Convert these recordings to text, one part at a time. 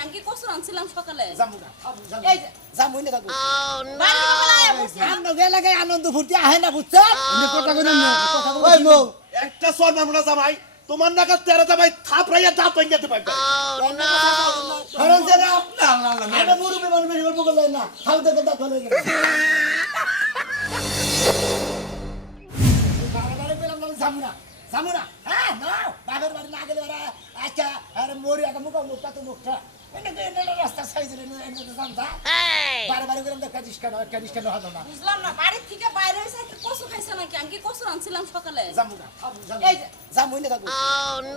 আমি কি কসুর আনছিলাম সকালে? আনন্দ ফুর্তি আহে না বুঝছ? একটা সর মামলা জামাই তোমার নাকা তেরা জামাই থাপ দাঁত ভেঙে দিতে পারবে। কারণ যে না না না না আমরা মুরুবি মানুষ বেশি গল্প করলে না খাওয়া দাওয়া দাঁত ভালো গেল বারবার পেলাম না যাব না যাব না হ্যাঁ বাবার বাড়ি না গেলে আচ্ছা আরে মরি একটা মুখ মুখটা তো মুখটা। রাস্তা সাইজ রে এনে তো করে দেখা দিস কেন একটা দিস কেন হলো না। বুঝলাম না বাড়ির থেকে বাইরে হয়েছে কি কসু খাইছে নাকি? আমি কি কসুর আনছিলাম সকালে? যাব না এই যে। না থাকব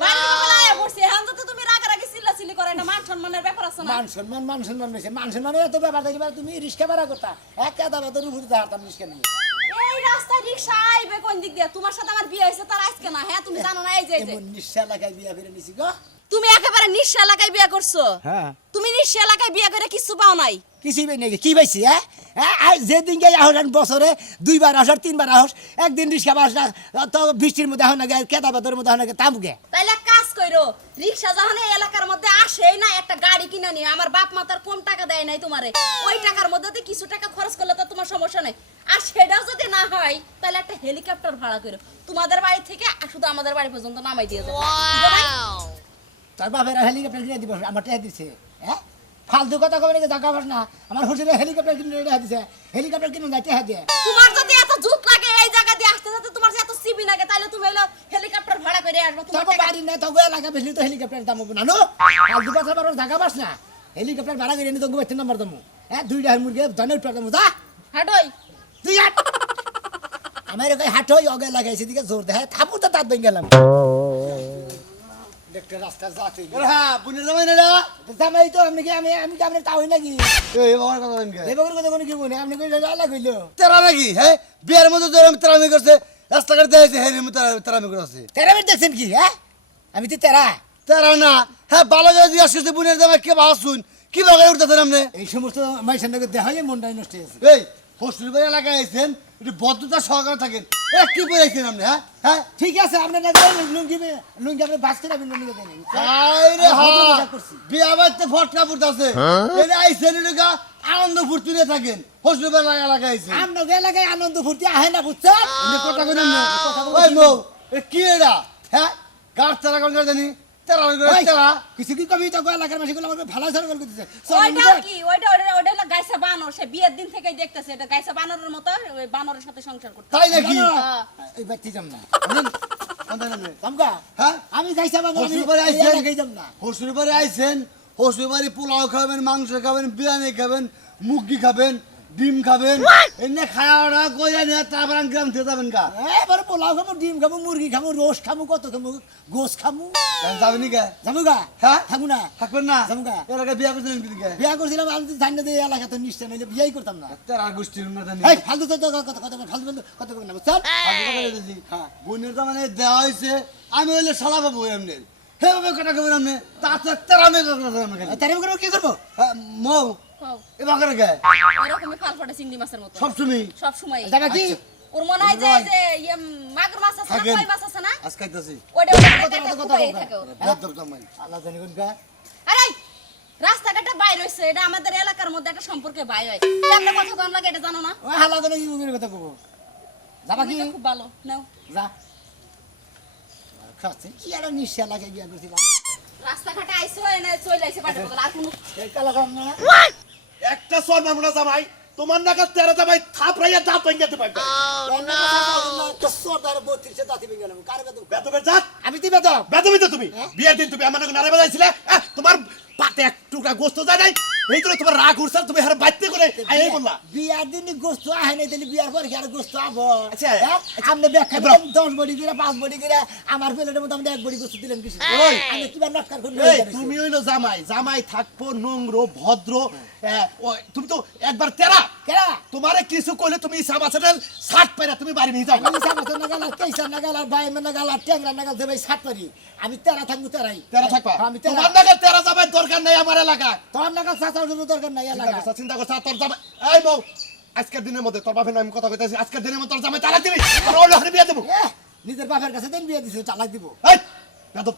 বাড়ি বলে আয়া বসে এখন তো তুমি রাগারাগি চিল্লাচিল্লি করে না মান সম্মানের ব্যাপার আছে না? মান সম্মান মান সম্মান হয়েছে মান সম্মান এত ব্যাপার দেখিবা তুমি এক উপরে হারতাম রিক্সা নিয়ে। এই রাস্তায় রিক্সা আইবে কোন দিক দিয়ে? তোমার সাথে আমার বিয়ে হয়েছে তার আজকে না? হ্যাঁ তুমি জানো না এই যে এই যে। এমন লাগাই বিয়া ফিরে নিছি গো। তুমি একেবারে নিঃশ্বা এলাকায় বিয়ে করছ। হ্যাঁ। তুমি নিঃশ্বা এলাকায় বিয়ে করে কিছু পাও নাই। কিছুই পাই নাকি কি পাইছি হ্যাঁ? হ্যাঁ আজ যেদিন গে আহস বছরে দুইবার আহস তিনবার আহস একদিন রিক্সা বাস না তো বৃষ্টির মধ্যে আহ না গে কেতা বাদর মধ্যে আহ না গে। তামুকে তাইলে কাজ কইরো রিক্সা যখন এই এলাকার মধ্যে আসেই না একটা গাড়ি কিনে নিয়ে আমার বাপ মা তার কম টাকা দেয় নাই তোমারে। ওই টাকার মধ্যে দিয়ে কিছু টাকা খরচ করলে তো তোমার সমস্যা নাই। আর সেটাও যদি না হয় তাহলে একটা হেলিকপ্টার ভাড়া করো তোমাদের বাড়ি থেকে আর শুধু আমাদের বাড়ি পর্যন্ত নামাই দিয়ে নাই? তার বাপের হেলিকপ্টার কিনে দিব আমার টেহা দিছে। হ্যাঁ? ফালতু কথা কবে নাকি জাগা বাস না। আমার হুজুরে হেলিকপ্টার কিনে টেহা দিছে। হেলিকপ্টার কিনে নাই টেহা দিয়ে। তোমার যদি এত জুত লাগে এই জায়গা দিয়ে আসতে যেতে তোমার এত সিবি লাগে তাহলে তুমি হলো হেলিকপ্টার ভাড়া করে আসবে। তোমার টাকা- বাড়ি না তবে এলাকা বেশি তো হেলিকপ্টার দাম হবে না নো? ফালতু কথা বারবার জাগা বাস না। হেলিকপ্টার ভাড়া করে এনে তো বেতন নাম্বার দমু হ্যাঁ দুইটা মুরগি জনের উঠা দমু যা। হাঁটোই। তুই হাট। আমার হাটই অগে লাগাইছে দিকে জোর দেয় থাপু তো তার ভেঙে গেলাম। দেখতে রাস্তা যাতে হ্যাঁ বুনের জামাই না জামাই তো আপনি কি আমি আমি কি আপনার তাওই নাকি? এই বাবার কথা বলেন কে? দেবগর কথা কোনো কি বলে আপনি কই জালা কইলো। তেরা নাকি হ্যাঁ? বিয়ের মধ্যে তো আমি তেরামি করছে রাস্তাঘাট দেখেছি আমি তেরামি করছে তেরা বের দেখছেন কি হ্যাঁ? আমি তো তেরা। তেরা না হ্যাঁ ভালো করে জিজ্ঞাসা করছে বুনের জামাই কে ভালো কি বাগায় উঠতেছেন আপনি? এই সমস্ত দেখাই মনটাই নষ্ট হয়েছে এই হোস্টেল এলাকায় আইছেন একটু ভদ্রতা সহকারে থাকেন। এ কি বলেছেন আপনি হ্যাঁ? হ্যাঁ? ঠিক আছে আপনি না লুঙ্গি লুঙ্গি আপনি করে আপনি লুঙ্গি দেন। আরে হ্যাঁ। বিয়া বাড়িতে আইছেন এটা আনন্দ ফুর্তি নিয়ে থাকেন। হোস্টেল এলাকায় আইছেন আপনার এলাকায় আনন্দ ফুর্তি আহে না বুঝছেন? কথা কথা কি মৌ কি এটা হ্যাঁ? গাছ তেরা কোন করে জানি। তেরা কোন করে ওই, তেরা কিছু কি কবি? তো এলাকার মাসিগুলো আমাকে ভালো সার কি? ওইটা ওইটা ওইটা হলো গাইসা বানর। সে বিয়ের দিন থেকেই দেখতেছে। এটা গাইসা বানরের মতো ওই বানরের সাথে সংসার করতে তাই নাকি? এই ব্যক্তি যাম না। শুনুন, কোনটা নেবে? হ্যাঁ? আমি হোস্টেল আইছেন? না। পোলাও খাবেন মাংস খাবেন বিরিয়ানি খাবেন মুরগি খাবেন ডিম খাবেন। এনে খাওয়া ওরা কইয়া নিয়ে তারপর আমি গ্রাম থেকে যাবেন কা এবার পোলাও খাব ডিম খাব মুরগি খাব রোস খাব কত খাব গোস খাব। যাবেন নি কে যাব গা। হ্যাঁ? থাকব না। থাকবেন না? যাব গা। এলাকায় বিয়া করছিলেন বিয়া করছিলাম আমি তো জানি না। এই এলাকা তো নিশ্চয় নইলে বিয়াই করতাম না তেরা গোষ্ঠীর মধ্যে এই ফালতু তো কথা কথা ফালতু ফালতু কথা বলবেন না বুঝছেন হ্যাঁ বোনের তো মানে দেওয়া হয়েছে আমি হইলে সালা পাবো এমনি হে বাবা কথা কবেন আপনি তেরা মে কথা তারে করে কি করব মৌ। খাও। এবার করে গে ফাল ফাটে চিংড়ি মাছের মতো। সবসময়? সব সময় যাবা কি? ওর মনে হয় যে যে ইয়ে মাগুর মাছ আছে না কই মাছ আছে না? আজ খাইতেছি। ওইটা ওইটা কথা, কথা, কথা, থাকে ওর। বেদব জামাই। আল্লাহ জানি কোন গা আরে রাস্তাঘাটে বাইর হইছে। এটা আমাদের এলাকার মধ্যে একটা সম্পর্কে ভাই হয়। আমরা কথা কম লাগে এটা জানো না? ও হালা করে কি কথা কব। যাবা কি? খুব ভালো। নাও। যা। খাচ্ছে। কি আর নিশ্চয় লাগে গিয়া করছিলাম রাস্তাঘাটে আইছো এনে চলে আইছে বাটে আর কোনো কালা কাম না সর জামাই। তোমার নাকা তেরা জামাই দাঁত ভেঙে দিতে পারবে। আমি তো বেদবি। তো তুমি। হ্যাঁ? বিয়ের দিন তুমি আমার নারে বাজাইছিলে। তোমার পাতে এক টুকরা গোস্ত যায় নাই? এই জন্য তোমার রাগ উঠছে তুমি হারে বাইতে করে আই বললা। বিয়ার দিন গোস্ত আহে নাই তাহলে বিয়ার পর আর গোস্ত আব? আচ্ছা, আমনে আপনি ব্যাখ্যা দিলেন দশ বড়ি করে পাঁচ বড়ি করে আমার পেলের মধ্যে আপনি এক বড়ি গোস্ত দিলেন কিছু। ওই। আমি কিবা নটকার করে এই তুমি হইল জামাই জামাই থাকব নোংরো ভদ্র তুমি তো একবার তেরা। তোমারে কিছু কইলে তুমি সামাচারের শার্ট পরে তুমি বাড়ি নিয়ে যাও। আমি সামাসের নাগাল কেসার নাগাল আর বাইমের নাগাল আর ট্যাংরা নাগাল দেবে সাত পারি। আমি তেরা থাকব তেরাই। তেরা থাকবা? আমি তেরা। তোমার নাকি তেরা যাবে দরকার নেই আমার এলাকা তোর নাগাল চাচার জন্য দরকার নাই এলাকা করছা চিন্তা করছা তোর জামাই এই বউ আজকের দিনের মধ্যে তোর বাপের নামে কথা কইতাছি। আজকের দিনের মধ্যে তোর জামাই তালাক দিবি? তোর অন্য হারে বিয়ে দেবো। নিজের বাপের কাছে দেন বিয়ে দিছে চালাক দিব। এই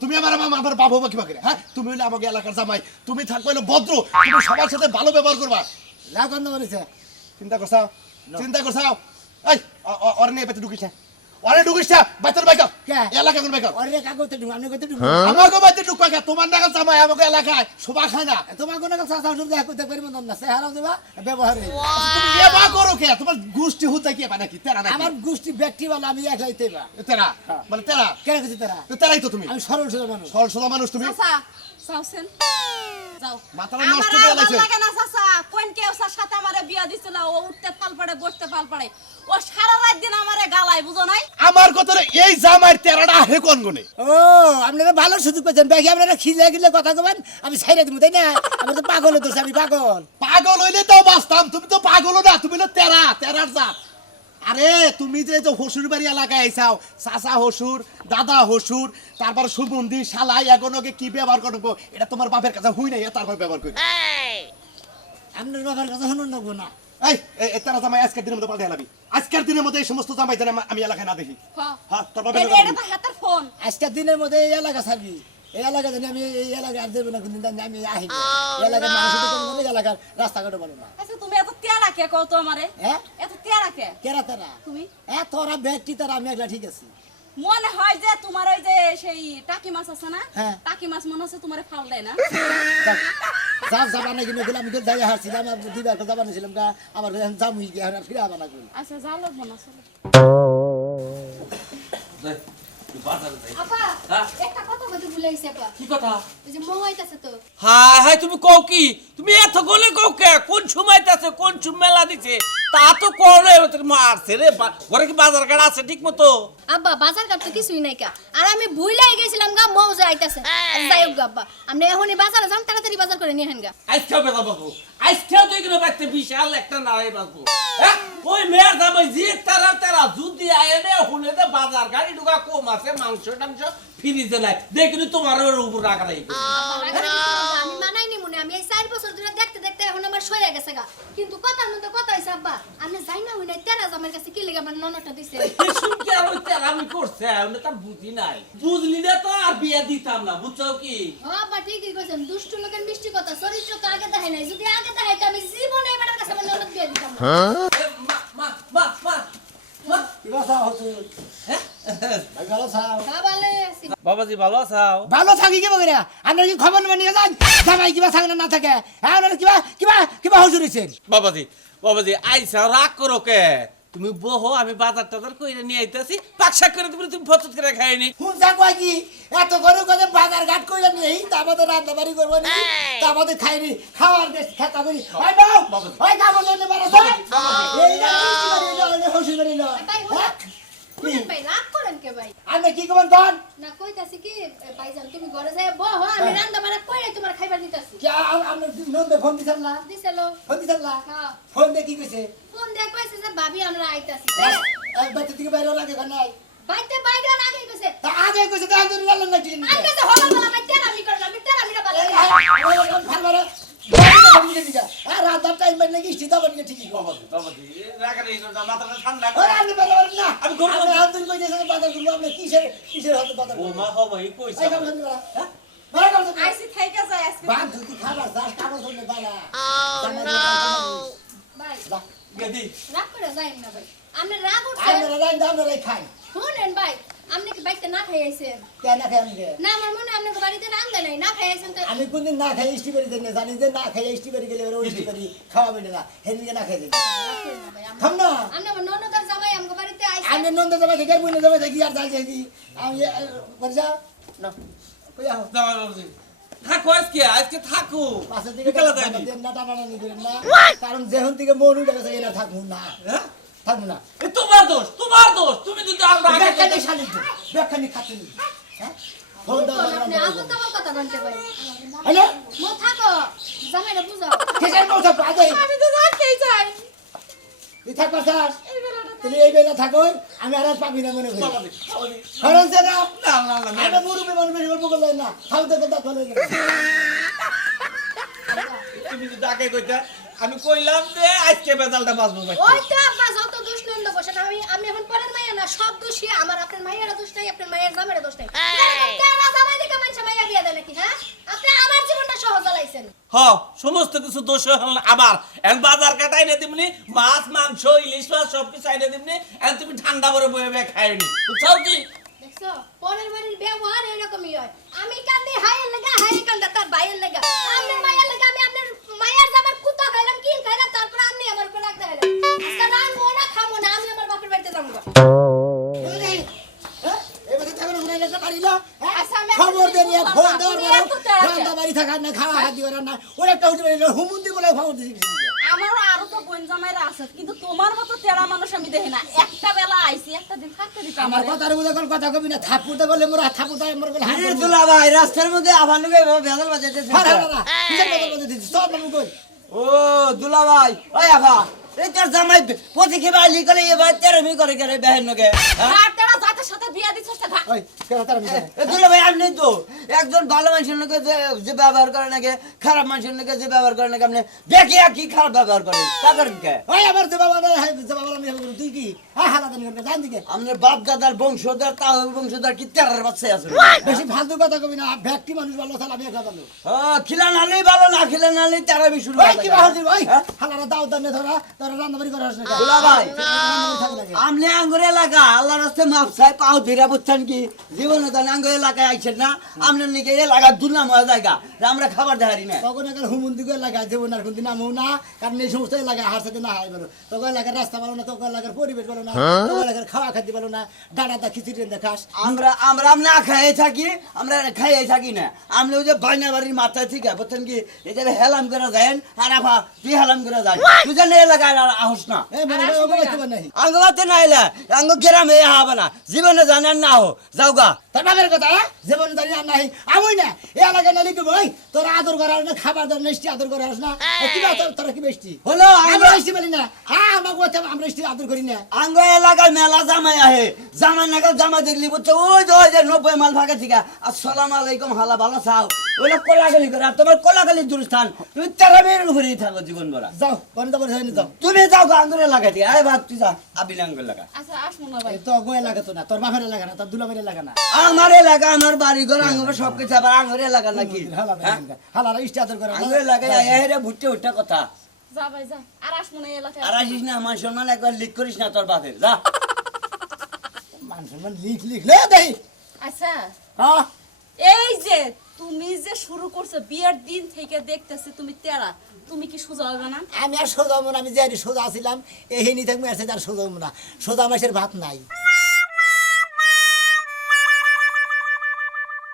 তুমি আমার আমার আমার বাবা মা কিবা করে হ্যাঁ তুমি হলে আমাকে এলাকার জামাই। তুমি থাকবে হলো ভদ্র। তুমি সবার সাথে ভালো ব্যবহার করবা। লাগানো বলেছে চিন্তা করছাও চিন্তা করছাও এই অ- অ- নিয়ে না ওরে ঢুকিস না বাইতের বাইক এলাকা কোন বাইক অরে কাগজে ঢুক আমি কইতে ঢুক। আমাকে বাইতে ঢুকবা কে? তোমার নাগাল জামাই আমাকে এলাকায় শোভা খায় না। তোমার কোনো কথা শাশুড়ি দেখা করতে পারব না সে হারাও দেবা ব্যবহার নেই। তুমি এ বা করো কে? তোমার গোষ্ঠী হুতা কি মানে কি? তেরা নাকি? আমার গোষ্ঠী ব্যক্তি বলা আমি একলাই তেবা তেরা মানে তেরা কেন কিছু তারা তো তেরাই তো তুমি? আমি সরল সরল মানুষ সরল সোজা মানুষ তুমি? চাচা যাওছেন যাও। মাথাটা নষ্ট করে লাগছে। লাগে না চাচা? কোন কেউ সাথে আমারে বিয়া দিছিল ও উঠতে পাল পড়ে বসতে পাল পড়ে ও সারা রাত দিন আমারে গালায় বুঝো নাই? আমার কথা এই জামাই তেরাটা আহে কোন গুনে ও আপনারা ভালো সুযোগ পেয়েছেন। বাকি আপনারা খিলে গিলে কথা কবেন আমি ছাইরে দিব তাই না? আমি তো পাগল দোষ আমি পাগল। পাগল হইলে তো বাঁচতাম তুমি তো পাগল না তুমি তো তেরা তেরার জাত। আরে তুমি যে যে হসুর বাড়ি এলাকায় আইসাও চাচা হসুর দাদা হসুর তারপর সুবন্ধি শালাই এগোনোকে কি ব্যবহার করব? এটা তোমার বাপের কাছে হুই নাই তারপর ব্যবহার করি। আপনার বাবার কথা শুনুন নেব না। এই এ- এ তারা জামাই আজকের দিনের মধ্যে পাল্টে হেলাবি আজকের দিনের মধ্যে এই সমস্ত জামাই যেন আমি এলাকায় না দেখি। হ্যাঁ তোর বাপের এটা কথা এটা হাতের ফোন। আজকের দিনের মধ্যে এই এলাকা ছাড়বি। এই এলাকা জানি আমি এই এলাকা আর দেবো না কিন্তু জানি আমি আহিব এলাকার মানুষ এলাকার রাস্তাঘাটও বলো না। আচ্ছা তুমি এত তেরা কে কও তো আমারে? হ্যাঁ? এত তেরা কে? কেরা তারা। তুমি? এ তোরা ব্যক্তি তারা আমি একলা ঠিক আছে। মনে হয় যে তোমার ওই যে সেই টাকি মাছ আছে না? হ্যাঁ। টাকি মাছ মনে হচ্ছে তোমার ফাল দেয় না? যাও যাবা না কিন্তু আমি তো যাই হারছিলাম আর দিবার কথা বানিয়েছিলাম গা আমার জামুই গিয়ে আর ফিরে আবার না করি আচ্ছা যাও লাগবো না চলো। আপা হ্যাঁ? একটা কথা ভুলে গেছি আপা। কি কথা? ওই যে মৌ আইতাছে তো। হাই হাই তুমি কও কি? তুমি এত গলে কও কে? কোন সময়তে কোন সুম মেলা দিছে? তা তো কোন মারছে রে ঘরে কি বাজার কাটা আছে ঠিক মতো আব্বা বাজার ঘাট তো কিছুই নাই কা। আর আমি ভুলাই গেছিলাম গা মৌ যে আইতাছে। যাই হোক আব্বা আপনি এখনই বাজারে তাড়াতাড়ি বাজার করে নিয়ে হেন গা। আজকেও বেদা বাবু আজকেও তো এগুলো বাচ্চা বিশাল একটা বাবু হ্যাঁ? ওই মেয়ের দামে যে তারা তারা যদি আয়নে হুলে দে বাজার গাড়ি ঢুকা কম আছে মাংস টাংস ফ্রিজে নাই। দেখলি তোমার উপর রাখা নাই। আমি মানাই নি মনে আমি এই চার বছর ধরে দেখতে দেখতে এখন আমার সয়ে গেছে গা। কিন্তু কথার মধ্যে কথা হইছে আব্বা আপনি যাই না হই নাই তেরা জামের কাছে কি লেগে আমার ননটা দিছে? আর ওই তেলামি করছে? ওটা তার বুঝি নাই। বুঝলি না তো আর বিয়ে দিতাম না বুঝছ কি? আব্বা ঠিকই কইছেন দুষ্ট লোকের মিষ্টি কথা চরিত্র তো আগে দেখাই নাই যদি আগে দেখাই আমি জীবনে এবার কাছে আমার ননদ বিয়ে দিতাম না। মা মা মা ভালো বাবাজি আছাও? ভালো থাকি কি বগিরা? আপনার কি খবর নিয়ে যান? জামাই কিবা থাকে না থাকে হ্যাঁ কিবা কিবা কিবা হুজুর বাবাজি বাবাজি আইসা রাগ করো কে? তুমি বহো আমি বাজার টাজার কইরে নিয়ে আইতাছি। পাকশাক করে তুমি তুমি ফচত করে খাইনি। কোন জায়গা কি? এত গরু করে বাজার ঘাট কইরা নেই আমাদের রান্না বাড়ি করব করব তা তারপরে খাইনি খাওয়ার দেশ খেতা করি। ওই বাউ ওই কাপড় জন্য মারা এই না হুজুর বাড়ি লয় ভাই হ্যাঁ? শুনেন ভাই রাগ করেন কে ভাই কি করবেন না কইতাছি কি ভাইজান তুমি ঘরে যাই বহ আমি রান্না বাড়া কইরে তোমার খাইবার দিতাছি কি আপনি নন্দে ফোন দিছেন না দিছেলো ফোন দিছেন না হ্যাঁ ফোন দিয়ে কি কইছে ফোন দিয়ে কইছে যে ভাবি আমরা আইতাছি এক বাচ্চা থেকে বাইরে লাগে কোন নাই বাইতে বাইরে আগে কইছে তা আগে কইছে তা আগে লালেন না ঠিক আমি কাছে হলো বলা ভাই আমি করলাম আমি তেরা আমি না বালা বাবাজি বাবাজি রাগ নেই মাথাটা ঠান্ডা আমি ও মা হব এই কইছে আইসি থাইকা যায় আজকে। ভাই গদি। রাগ করে যাই না ভাই আপনি রাগ উঠছে। শুনেন ভাই আপনি কি বাইতে না খাই আইছেন না আমার মনে আপনার বাড়িতে রান্দা নাই না খাই আইছেন তো। আমি কোনদিন না খাই ইষ্টি বাড়ি দেন জানি যে না খাই ইষ্টি বাড়ি গেলে ওই ইষ্টি বাড়ি খাওয়াবে না হেদিকে না খাই করেন না আমি- না। আপনি আমার ননদার জামাই আমার বাড়িতে আইছেন আমি নন্দ যাবে থেকে বুনে যাবে থেকে আর যাই যাই আমি যা না। কই আও জামাই বাবাজি থাকো আজকে আজকে থাকো। বিকালে যায়নি না টানা না। কারণ যেহন থেকে মন উঠে গেছে এরা থাকব না। হ্যাঁ? থাকব না। এ তোমার দোষ তোমার দোষ। তুমি যদি আর রাগ ব্যাখ্যানি শালি তো ব্যাখ্যানি খাচ্ছেনি হ্যাঁ? আমি আর পাবি না মনে করি। মুরুবি মানুষ বেশি গল্প করলে না। তুমি যদি আগে কইতা আমি কইলাম যে আজকে বেজালটা বাঁচবো ভাই ওই তো আব্বা যত দুষ্ণন্দ বসে আমি আমি এখন পরের মাই মাইয়া না সব দোষী আমার। আপনার মাইয়ের দোষ নাই আপনার মায়ের জামাইয়ের দোষ নাই। তেরা জামাই দেখে মানুষ মাইয়া বিয়ে দেয় নাকি হ্যাঁ? আপনি আমার জীবনটা সহজ চালাইছেন হ সমস্ত কিছু দোষ হল আবার এখন বাজার কাটাই না দিমনি মাছ মাংস ইলিশ মাছ সব কিছু আইনে দিমনি এখন তুমি ঠান্ডা করে বয়ে বয়ে খাইনি বুঝছাও কি? দেখছ পরের বাড়ির ব্যবহার এরকমই হয়। আমি কান্দি হাইয়ের লেগা হাই কান্দা তার ভাইয়ের লেগা। আপনার মায়ের লেগা আমি আপনার মায়ের জামার কুত্তা খাইলাম কি খাইলাম তারপর আপনি আমার উপর রাখতে হইলেন আজকে রানবো না খাব না আমি আমার বাপের বাড়িতে যাব। হ্যাঁ? হয়? আচ্ছা, খবর একটা ফোন দেওয়ার পরে রান্না বাড়ি থাকার না খাওয়া হাত দিও না। ওরা একটা হতে পারে হুমুন্দি বলে খবর দিয়েছি আমারও আরও তো বোন জামাইরা আছে কিন্তু তোমার মতো তেরা মানুষ আমি দেখি না। একটা বেলা আইছি একটা দিন থাকতে দিতে আমার। কথার বুঝে কোন কথা কবি না। থাপুতে বলে মোরা থাপুতে মোর বলে হাত আরে দুলা ভাই রাস্তার মধ্যে আবার লোকে ভেজাল বাজাইতেছে। সব আমি কই? ও দুলা ভাই ওই আবা এই তোর জামাই পথে খেয়ে আলি করে এবার তেরমি করে গেলে বেহেন তেরা যাদের সাথে বিয়া দিছিস তা ঘা- কেন তার আমি দুলা ভাই আপনি তো একজন ভালো মানুষের লোকে যে যে ব্যবহার করে নাকি খারাপ মানুষের লোকে যে ব্যবহার করে নাকি আপনি দেখে কি খারাপ ব্যবহার করে তা করেন কে? ওই আমার যে বাবা রে যে বাবা আমি তুই কি? হ্যাঁ হালা দানি করবে জান দিকে। আপনার বাপ দাদার বংশধর তাও বংশধর কি তেরার বাচ্চা আছে? বেশি ফালতু কথা কবি না ব্যক্তি মানুষ ভালো তাহলে আমি হ্যাঁ খিলা নালেই ভালো না খিলা নালেই তেরামি শুরু ওই কি যায়। ওই? হালারা দাও দানে ধরা তোরা রান্না করে আসলে দুলা ভাই থাকি না আমনে আঙ্গুর এলাকা আল্লাহ রাস্তে মাপ চাই পাও ধীরা বুঝছেন কি? জীবনে তো আঙ্গুর এলাকায় আইছেন না? আপনার নিকে এলাকা দুর্নাম হয়ে জায়গা। আমরা খাবার দেখারি না। তখন এখানে হুমুন্দি করে এলাকায় দেবো না কিন্তু নামও না। কারণ এই সমস্ত এলাকায় হার সাথে না হাই বলো। তখন এলাকার রাস্তা ভালো না তখন এলাকার পরিবেশ ভালো না তখন এলাকার খাওয়া খাদ্য ভালো না। ডাড়াটা খিচুড়ি দেখাস আমরা আমরা না খাইয়ে থাকি আমরা খাইয়ে থাকি না। আমরা ওই যে বাইনা বাড়ির মাথায় ঠিক আছে বুঝছেন কি? এই যে হেলাম করে যায়েন আর আফা তুই হেলাম করে যাই তুই এলাকায় আর আহস না। মনে হয় ওগুলো করতে নাই। আঙ্গ বাতে না এলা আঙ্গ গ্রামে হবে না। জীবনে জানার না হো যাও গা। তোর বাপের কথা জীবনে জীবন আর নাই। আমি না। এ এলাকা না কি ওই তোর আদর করার না খাবার দর মিষ্টি আদর করার না। কি বা- তোর- কি মিষ্টি? হলো আমরা আমরা মিষ্টি বলি না। হ্যাঁ আমাকে কথা আমরা মিষ্টি আদর করি না। আঙ্গ এলাকায় মেলা জামাই আহে। জামাই নাগাল জামা দেখলি বুঝছ? ওই যে ওই যে নব্বই মাল ভাগে থেকে। আসসালাম আলাইকুম হালা ভালো চাও ওইটা কোলাগালি করে আর তোমার কোলাগালি দূরস্থান। তুমি তেরা মেয়ের উপরেই থাকো জীবন ভরা। যাও কোন তো বলে যাও। তুমি যাও গা আঙ্গুর এলাকা থেকে আয় ভাব তুই যা আবিল আঙ্গুর এলাকা আচ্ছা আসমু না ভাই। তো গো এলাকা তো না তোর বাপের এলাকা না তোর দুলামের এলাকা না। আমার এলাকা আমার বাড়ি ঘর আঙ্গুর সব কিছু আবার আঙ্গুর এলাকা নাকি? হালা হালারা ইষ্টি আদর করে আঙ্গুর এলাকায় আয় ভুট্টে উঠতে কথা। যা ভাই যা। আর আসমু না এলাকায়। আর আসিস না আমার সম্মান একবার লিক করিস না তোর বাপের যা। মানুষ লিখ লিখ লে দেই। আচ্ছা। হ্যাঁ। এই যে তুমি যে শুরু করছ, বিয়ের দিন থেকে দেখতেছি তুমি তেরা। তুমি কি সোজা হবে না? আমি আর সোজা মন আমি যে সোজা ছিলাম এই হিনি থাকব, আর সোজা না। সোজা মাসের ভাত নাই।